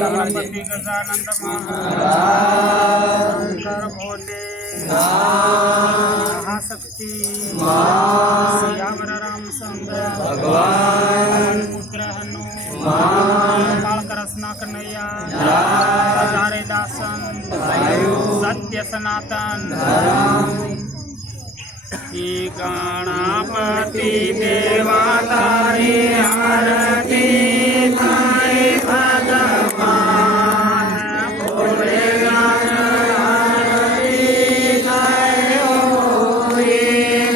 गणपति गजानंद महाराज शंकर भोले महाशक्ति श्यामर रामचंद्र भगवान पुत्र हनुमान काल कृष्ण कन्हैया हजारे दासन सत्य सनातन गणपति देवा तारी आरती थाए भगवान भोले आरती थाए होए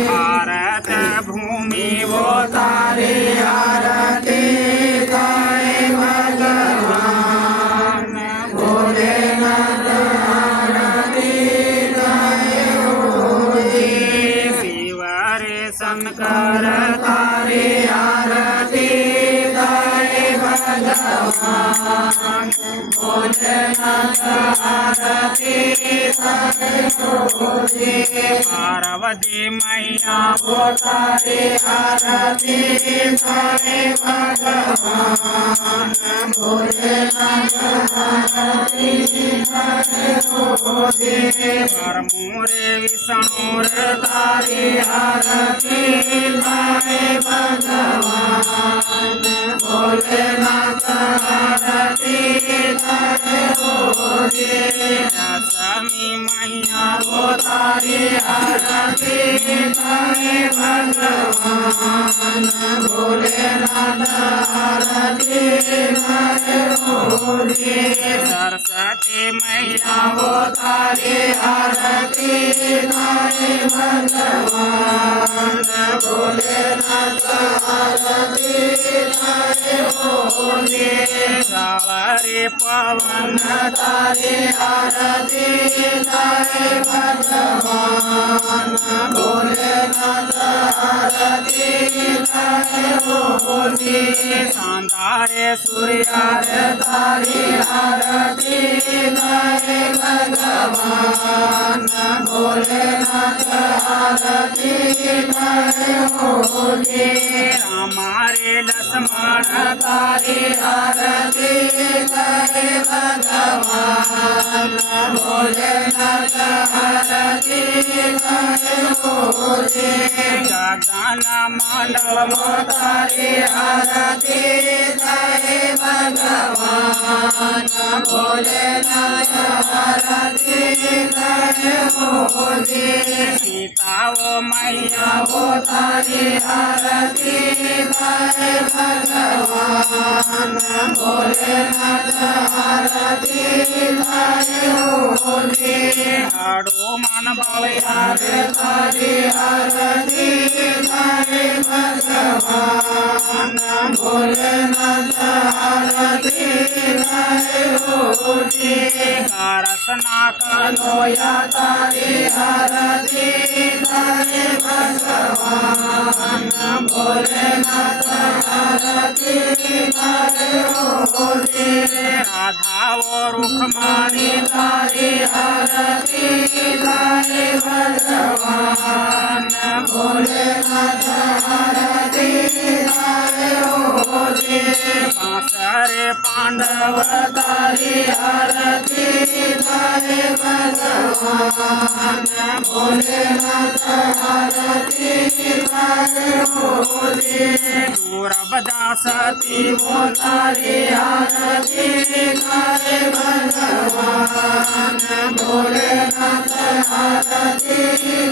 भारत भूमि वो तारी आरती थाए भगवान भोलेनाथ आरती थाए होए शंकर तारे आरती थाए भगवान भोलेनाथ आरती थाए होए पार्वती मैया वो तारे आरती थाए भगवान भोलेनाथ आरती थाए होए परमोरे विष्णुर तारे आरती थाए भगवान भोलेनाथ आरती थाए होए दशमी मैया वो तारी आरती थाए भगवान भोलेनाथ आरती थाए होए सरस्वती मैया वो तारी आरती थाए भगवान भोलेनाथ आरती थाए होए सावरे पवन तारे आरती थाए भगवान भोलेनाथ आरती थाए होए शांतारे सूर्य तारे आरती थाए भगवान भोलेनाथ आरती थाए होए हमारे लक्ष्मण तारे आरती थाए भगवान भोलेनाथ आरती थाए होए गगन मंडल तारे आरती थाए भगवान भोलेनाथ आरती थाए होए सीता वो मैया वो तारे आरती थाए भगवान भोलेनाथ आरती थाए होए हनुमान बलिहार तारे आरती थाए भगवान भोलेनाथ आरती थाए होए कारसना कन्हैया तारे आरती थाए भगवान भोलेनाथ आरती थाए होए राधा वो रुक्मणी तारे आरती थाए भगवान भोलेनाथ आरती थाए होए बांसुरी पांडव तारे आरती थाए भगवान भोलेनाथ आरती थाए होए दूरबदासती वो तारे आरती थाए भगवान भोलेनाथ आरती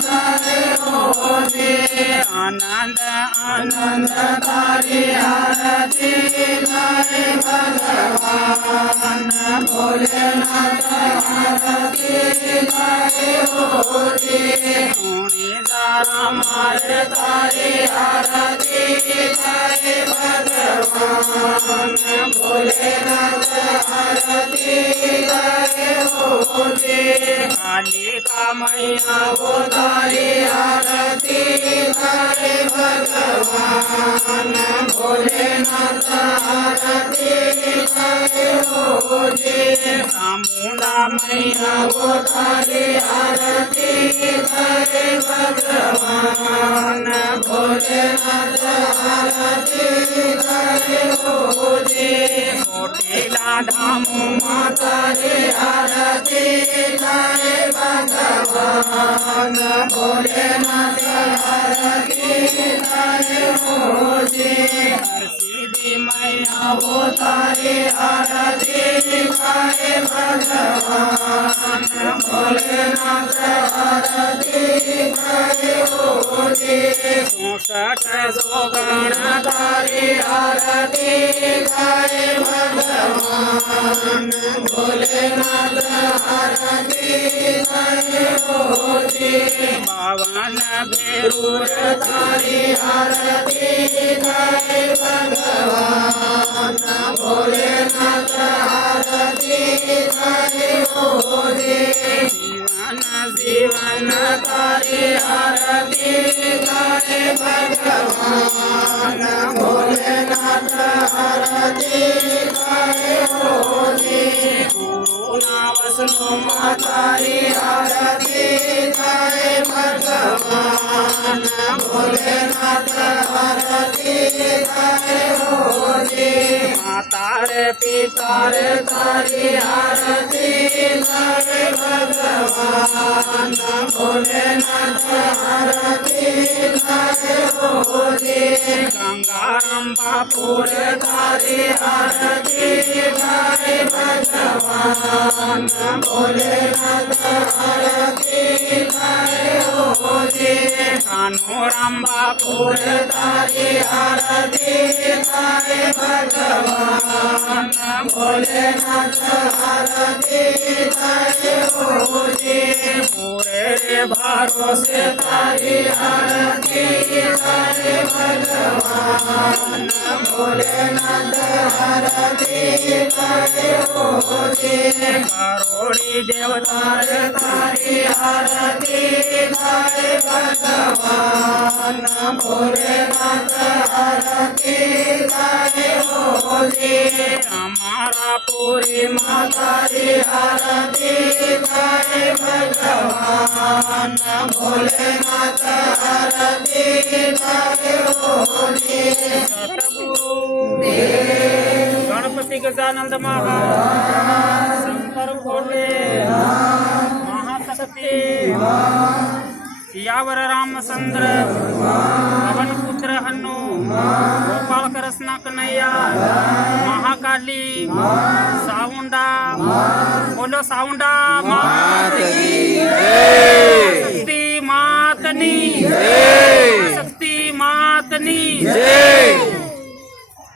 थाए होए आनंद आनंद तारे आरती थाए भगवान भोलेनाथ आरती थाए होए रामार तारे आरती थाए भगवान भोलेनाथ आरती थाए होए कालिका मैया वो तारे आरती थाए भगवान भोलेनाथ आरती थाए होए चामुंडा मैया वो तारे आरती थाए भगवान भोलेनाथ आरती थाए होए ધામોમાં તારી આરતી થાય ભગવાન ભોલેનાથ આરતી થાય હોજી સીધી મૈયા હો તારી આરતી થાય ભગવાન ભોલેનાથ આરતી થાય હોજી 64 જોગણ તારી આરતી થાય ભગવાન ભોલેનાથ આરતી થાય હોજી 52 ભેરુર તારી આરતી થાય ભગવાન ભોલેનાથ આરતી થાય હોજી જીવન તારી આરતી થાય ભગવાન ભોલેનાથ આરતી થાય હોજી ગુરુના વસનોમાં તારી આરતી થાય ભગવાન ભોલેનાથ આરતી થાય હોજી માતા રે પિતા રે તારી આરતી થાય ભગવાન ભોલેનાથ આરતી થાય હોજી ગંગારામ બાપુ રે તારી આરતી થાય ભગવાન ભોલેનાથ આરતી થાય હોજી કાનોરામ બાપુ રે તારી આરતી થાય ભગવાન ભોલેનાથ આરતી થાય હોજી પૂરે રે ભરોસે તારી આરતી થાય ભગવાન ભોલેનાથ આરતી થાય હોજી કરોડી દેવતા રે તારી આરતી થાય ભગવાન ભોલેનાથ આરતી થાય હોજી અમારા પૂરી માતારી આરતી થાય ભગવાન ભોલેનાથ આરતી થાય હોજી સતગુરુ ગણપતિ ગજાનંદ મહારાજ શંકર ભોલે મહાશક્તિ यावर रामचंद्र पवन पुत्र हनु गोपाल कृष्ण कन्हैया महाकाली साउंडा बोलो साउंडा मात की जय शक्ति मातनी जय शक्ति मातनी जय।